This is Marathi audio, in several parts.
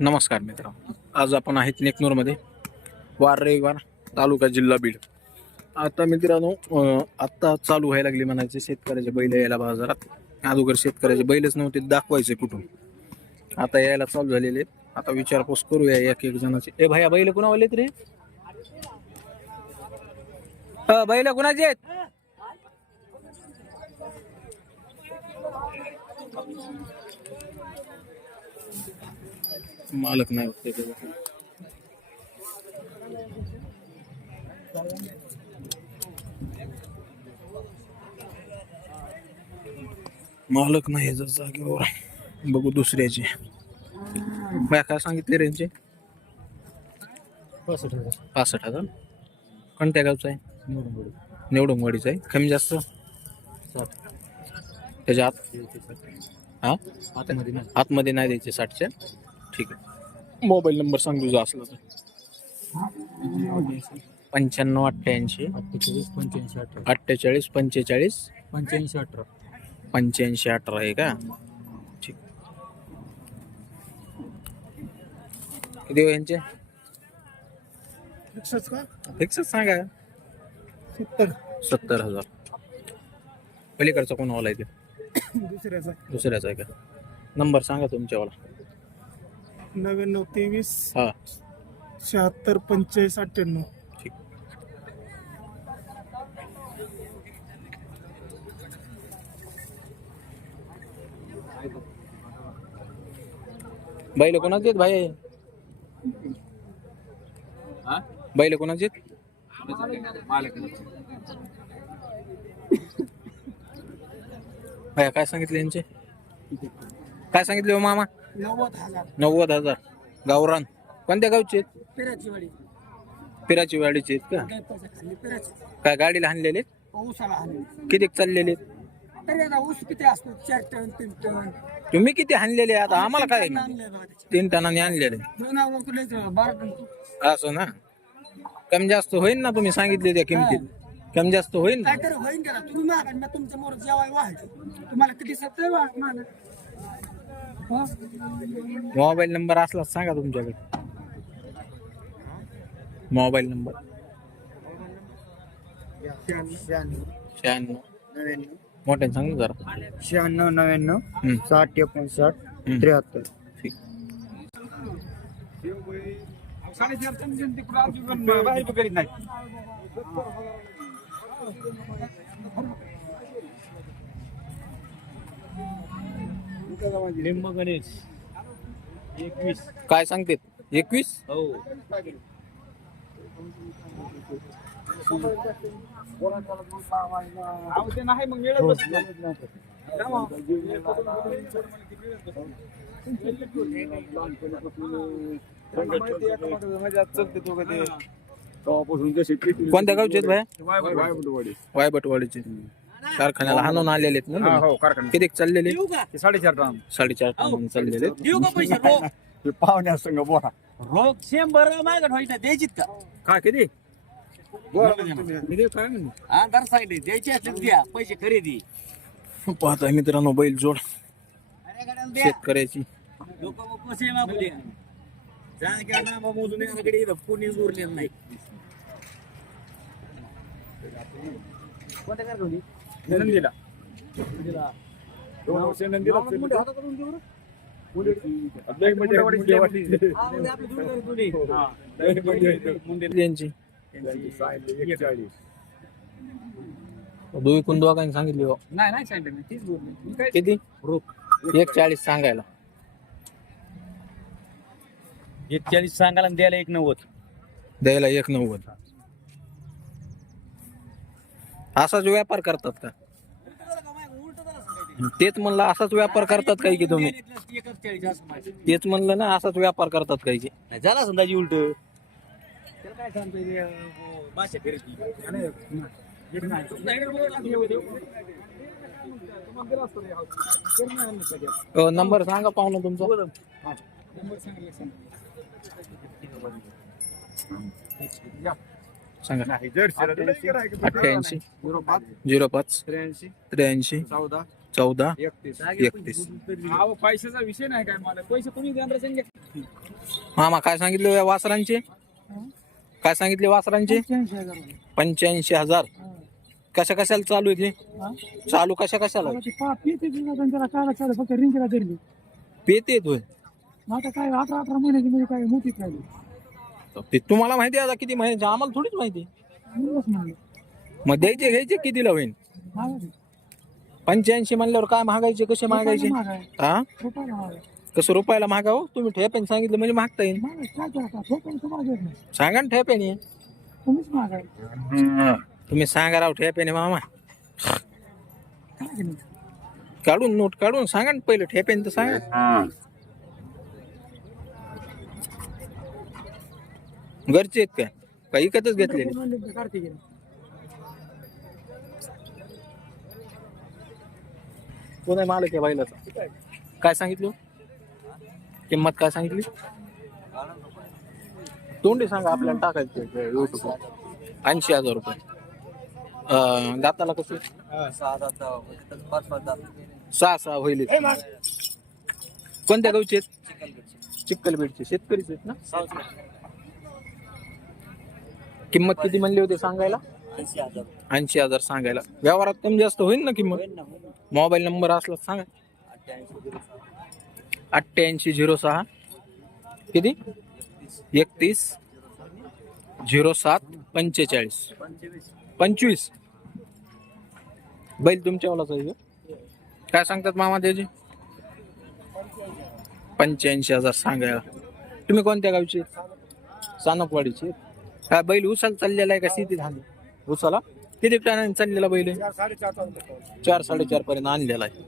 नमस्कार मित्र. आज आपण आहेत नेकनूरमध्ये वार रविवार तालुका जिल्हा बीड. आता मित्रांनो आत्ता चालू व्हायला लागली म्हणायचे शेतकऱ्याचे बैल यायला बाजारात. अगोदर शेतकऱ्याचे बैलच नव्हते दाखवायचे कुठून. आता यायला चालू झालेले आहेत. आता विचारपूस करूया एक एक जणाचे. ए भैया बैल कुणा वालेत रे? बैल कुणाचे आहेत? मालक नाही होत. मालक नाही जर जागेवर. बघू दुसऱ्याचे. बाया काय सांगितले रेंजचे पासष्ट हजार. कोणत्या गावचा आहे? निवडुंगवाडीचा आहे. कमी जास्त? त्याच्या आत? हा? आतमध्ये नाही. आतमध्ये नाही द्यायचे साठच्या ठीक आहे. मोबाईल नंबर सांग तुझा असला तर. पंच्याण्णव अठ्ठ्याऐंशी. अठ्ठेचाळीस पंच्याऐंशी अठरा. अठ्ठेचाळीस पंचेचाळीस? पंच्याऐंशी अठरा. पंच्याऐंशी अठरा आहे का? ठीक. किती यांचे? फिक्सच सांगा. सत्तर. सत्तर हजार. पलीकडचा कोण वाला आहे ते? दुसऱ्याचा. दुसऱ्याचा आहे का? नंबर सांगा तुमच्यावाला. नव्याण्णव तेवीस हा. शहात्तर पंचेचाळीस अठ्ठ्याण्णव. ठीक. बैल कोणाचे आहेत भाई? बैल कोणाचे आहेत? भैया काय सांगितले यांचे? काय सांगितले हो मामा? नव्वद हजार. नव्वद हजार. गावरान. कोणत्या गावचे आहेत? पेराची वाडी पिराची वाडीचे आहेत का? काय पैसा खाली पेराची काय गाडीला आणलेले ऊसाला हाणली किती चाललेले तरी आता ऊस किती असतो? चार टन तीन टन. तुम्ही किती आणलेले आता आम्हाला काय आणले बघा त्याचे. तीन टनाने आणलेले. दोन हजार कुठले बारा टन. असं ना? कमी जास्त होईल ना तुम्ही सांगितले त्या किमतीत. कमी जास्त होईल ना? काय तरी होईन का तुम्ही मागा मी तुमच्या मोर जेवाय व्हायचं तुम्हाला किती सत्तर मागा. मोबाईल नंबर असला सांगा तुमच्याकडे. Mobile number. शहाण्णव. नव्याण्णव मोठ्याने सांग ना जरा. शहाण्णव नव्याण्णव हम्म, साठ एकोणसाठ हम्म. त्र्याहत्तर. ठीक. लिंब गणेश. एकवीस. काय सांगते एकवीस? हो. नाही मग मिळत कोणत्या गावचे आहेत भाया वायबटवाडीचे. कारखान्याला हाणून आलेले आहेत ना तुम्ही? किती चाललेले साडेचार टन. साडेचार टन चाललेले आहेत. देऊ का पैसे? रोख पाहुण्या संघ बोला रोख शंभर व्हायचं द्यायचीत का? काय किती? हा दर द्यायची द्या. पैसे खरेदी. पाहता मित्रांनो बैल जोड. अरे गाड्याला द्या. शेतकऱ्याची. लोक मग कसे मागू द्या मोजून याकडे इथं कोणीच उरलेलं नाही. कोणत्या कारखान्यात? नंदीला हा, म्हणजे आपली जुळणारी जुळी. यांची दोघी कुंदवा दोघांनी सांगितली हो नाही नाही सांगितलं मी तीच बोलली मी काय किती एक चाळीस सांगायला एक चाळीस सांगायला आणि द्यायला एक नव्वद द्यायला एक नव्वद असाच व्यापार करतात का? तेच म्हणलं असाच व्यापार करतात काही की तुम्ही. तेच म्हणलं ना असाच व्यापार करतात काही की? नाही, झाला संदाजी उलट. नंबर सांगा पाहुणं तुमचा. सांगा अठ्ठ्याऐंशी. झिरो पाच. त्र्याऐंशी. चौदा. चौदा. एकतीस. पैशाचा विषय नाही काय मला. पैसे सांगे? मामा काय सांगितले या वासरांचे? काय सांगितले वासरांचे? पंच्याऐंशी हजार कशा कशाला चालू आहे ते? हा? चालू कशा कशाला? ते पिते मग आता काय अठरा अठरा महिन्याची म्हणजे काय मोठी राहिली ते तुम्हाला माहिती आहे आता किती महिन्याचे आम्हाला थोडीच माहिती मग द्यायचे घ्यायचे कितीला होईल. पंच्याऐंशी म्हणल्यावर काय महागायचे कसे महागायचे. हा रुपयाला महाग आहे. कसं रुपयाला महागा हो तुम्ही ठेपेन सांगितलं म्हणजे महागता येईल सांगा ना ठेपेने तुम्ही सांगा राव ठेपेने मामा? काढून नोट काढून सांगा ना पहिलं ठेपेन तर सांगा. घरचे आहेत काय का इकतच घेतलेले म्हणले तर कार्तिक आहे. कोण आहे मालक आहे बैलाचा? काय सांगितलं? किंमत काय सांगितली? तोंडी सांगा आपल्याला टाकायचं ऐंशी हजार रुपये. अं, दाताला कसं? सहा सहा होईल. कोणत्या गावचे आहेत? चिक्कलबेडचे शेतकरीच आहेत ना? किंमत किती म्हणली होती सांगायला? ऐंशी हजार. सांगायला. व्यवहारात कमी जास्त होईल ना किंमत? मोबाईल नंबर असला सांगा. अठ्ठ्याऐंशी झिरो सहा. किती? एकतीस झिरो सात पंचेचाळीस. पंचवीस. बैल तुमच्यावालाच आहे? काय सांगतात मामा त्याचे? पंच्याऐंशी हजार सांगायला. तुम्ही कोणत्या गावचे? सानपवाडीचे. काय बैल उसाला चाललेला आहे का? स्थितीत हानी उसाला? किती टनाने चाललेला बैल आहे? चार साडेचार पर्यंत आणलेला आहे.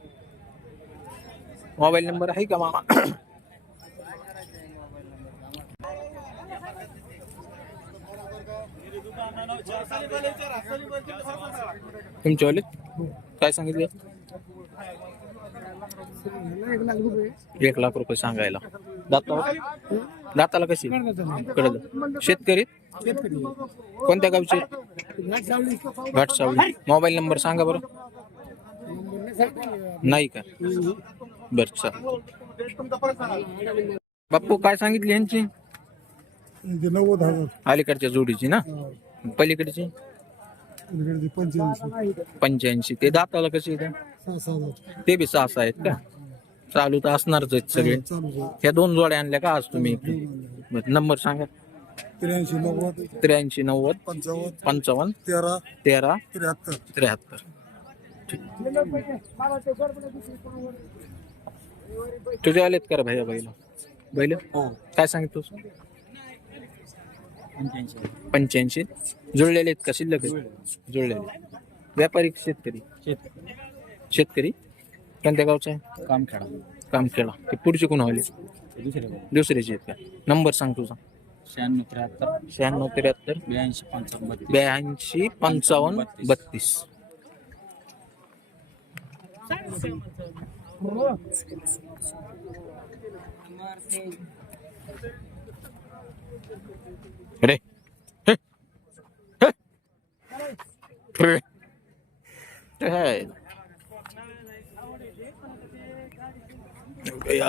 मोबाईल नंबर आहे का मामा? तुमच्यावाले काय सांगितले? एक लाख रुपये एक लाख रुपये सांगायला. दाता दाताला कशी? कडद शेतकरी? कोणत्या गावचे? घाट सावली घाटसावली मोबाईल नंबर सांगा बरं. नाही का? बर चाल. बाप्पू काय सांगितली यांची? नव्वद हजार. अलीकडच्या जोडीची ना? पलीकडची? पंच्याऐंशी. ते दाताला कशी ते बी सहा सहा आहेत का? चालू तर असणारच आहेत सगळे. चालू आहे. ह्या दोन जोड्या आणल्या का आज तुम्ही? बरं, नंबर सांगा. त्र्याऐंशी नव्वद त्र्याऐंशी नव्वद पंचावन्न पंचावन्न तेरा तेरा त्र्याहत्तर. त्र्याहत्तर. तुझे आलेत का रे भैया बैल बैल काय सांगितलं तू? पंच्याऐंशी. जुळलेले आहेत का शिल्लक आहेत? जुळलेले व्यापारी का शेतकरी. शेतकरी? कोणत्या गावचा? आहे कामखेडा. कामखेडा. ते पुढचे कोण हवले दुसऱ्याचे आहेत का? नंबर सांग तुझा. शहाण्णव त्र्याहत्तर. शहाण्णव त्र्याहत्तर. ब्याऐंशी पंचावन्न बत्तीस. ब्याऐंशी पंचावन्न बत्तीस. रे. हे. हे. रे. हे.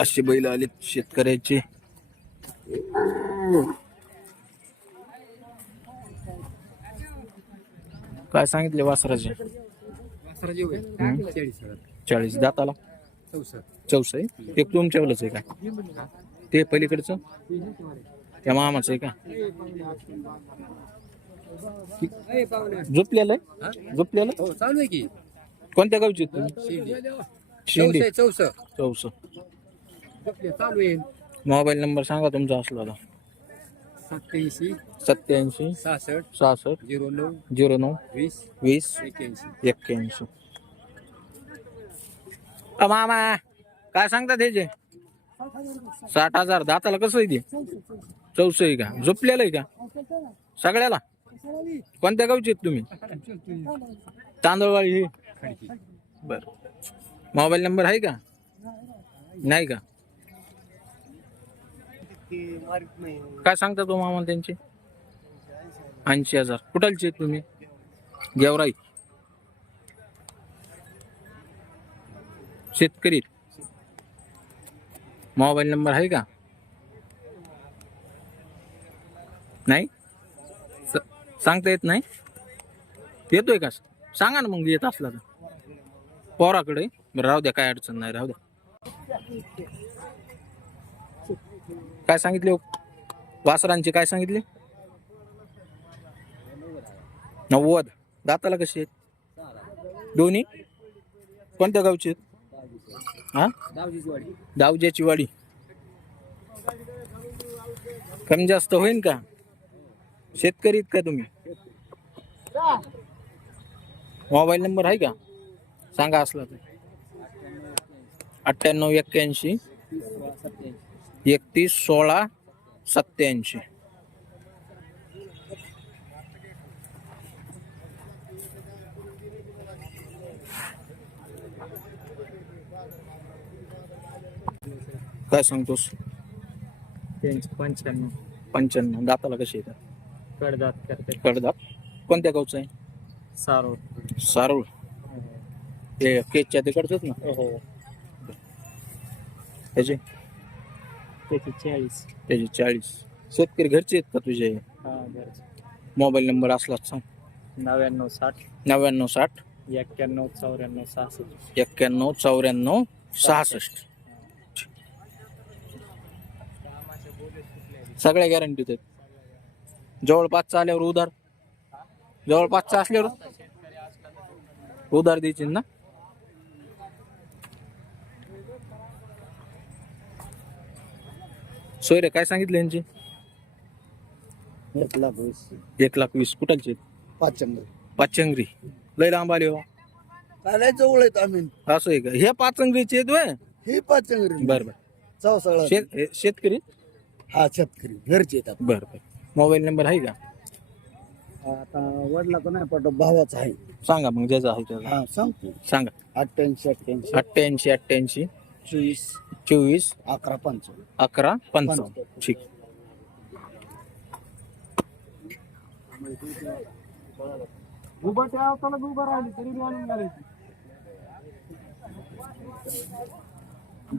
अशी बैल आली शेतकऱ्याची. काय सांगितले वासराचे चाळीस दाताला? चौसा आहे? ते तुमच्यावरच आहे का? ते पलीकडचं? त्या मामाचं आहे का? झोपलेलं आहे? झोपलेलं हो चालू आहे की. कोणत्या गावची तुम्ही? शिंदे चौस चौस चालू आहे. मोबाईल नंबर सांगा तुमचा असला होता सत्याऐंशी सत्याऐंशी सहासष्ट सहासष्ट झिरो नऊ झिरो नऊ वीस वीस एक्क्याऐंशी. एक्क्याऐंशी. अ मामा काय सांगतात हे जे? साठ हजार दाताला कसं आहे ते? चौस आहे का? झोपलेलं आहे का? सगळ्याला? कोणत्या गावचे आहेत तुम्ही? तांदळवाडी. हे बर. मोबाईल नंबर आहे का? नाही का? काय सांगता तो मामा त्यांचे? ऐंशी हजार. कुठालचे तुम्ही? गेवराई. शेतकरी मोबाईल नंबर आहे का? नाही? सांगता येत नाही? येतोय का? सांगा ना मग येत असला तर. पोराकडे. राहू द्या काय अडचण नाही राहू द्या. काय सांगितले हो? वासरांचे काय सांगितले? नव्वद. दाताला कसे आहेत? दोन्ही? कोणत्या गावचे आहेत? हा? दावज्याची वाडी. कमी जास्त होईन का? शेतकरी आहेत का तुम्ही? मोबाईल नंबर आहे का? सांगा असला तर. अठ्ठ्याण्णव एक्क्याऐंशी. एकतीस सोळा सत्याऐंशी काय सांगतोस? पंच्याण्णव. पंच्याण्णव. दाताला कशी येतात? कडदात करते. कडदात. कोणत्या गावचं आहे? सारो सारूळ. ते केकच्या तिकडचंच ना? हो. त्याचे त्याची चाळीस. त्याचे चाळीस. शेतकरी घरचे आहेत का तुझे? हा बरं मोबाईल नंबर असलाच सांग. नव्याण्णव साठ. नव्याण्णव साठ. एक्क्याण्णव चौऱ्याण्णव सहासष्ट. एक्क्याण्णव चौऱ्याण्णव सहासष्ट. सगळ्या गॅरंटीत आहेत. जवळपासचा आल्यावर उधार. जवळपासचा असल्यावर उधार द्यायची ना? सोयरे काय सांगितलं यांची? एक लाख वीस. एक लाख वीस. कुठालचे? पाच शंभर पाचंगरी लय लांब आले हो. काय जवळ आहेत आम्ही. असं आहे का? हे पाचंगरीचे आहेत व्हय? ही पाच शंभर बर बर. चौसाळा. शेत हे शेतकरी? हा शेतकरी. घरचे आहेत बर बर. मोबाईल नंबर आहे का. आता वडला तर नाही पट भावाचा आहे. सांगा मग ज्याचा आहे त्याचा. हा सांगतो. सांगा. अठ्ठ्याऐंशी अठ्ठ्याऐंशी. अठ्ठ्याऐंशी अठ्ठ्याऐंशी. चोवीस अकरा पंचावन्न. अकरा पंचावन्न. ठीक. उभं ठेवताना उभं राहिली तरी बी आणून घालायची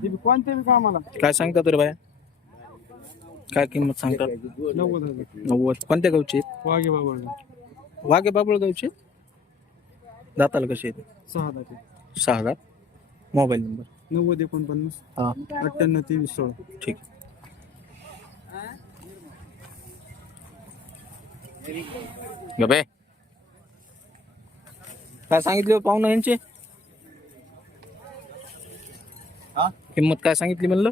ती बी कोणत्या बी कामाला काय सांगता तर बाया? काय किंमत सांगतात नव्वद. हजार नव्वद कोणत्या गावचे? आहेत? वागे बाबा वाघे बाबळ गावचे? दाताला कसे आहेत सहा सहा हजार मोबाईल नंबर. नव्वद एकोणपन्नास हा. अठ्ठ्याण्णव तेवीस सोळा. ठीक. गबे काय सांगितले पाहुणा यांचे? हा? किंमत काय सांगितली म्हणलं?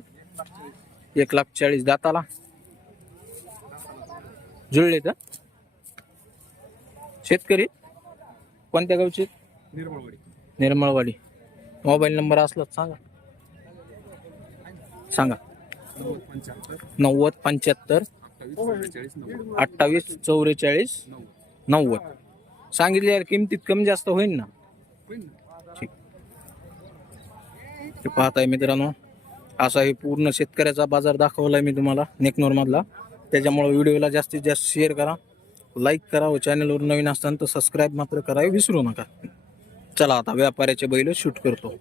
एक लाख चाळीस दाताला. जुळले का? शेतकरी? कोणत्या गावचे? निर्मळवाडी. निर्मळवाडी. मोबाईल नंबर असला सांगा. सांगा. नव्वद पंच्याहत्तर अठ्ठावीस चौवेचाळीस नव्वद. सांगितल्या किमतीत कमी जास्त होईल ना. ठीक. ते पाहताय मित्रांनो असा हे पूर्ण शेतकऱ्याचा बाजार दाखवलाय मी तुम्हाला नेकनोर मधला त्याच्यामुळे व्हिडिओला जास्तीत जास्त शेअर करा लाईक करा व चॅनलवर नवीन असताना तर सबस्क्राईब मात्र करावे विसरू नका. चला आता व्यापाऱ्याचे बैल शूट करतो.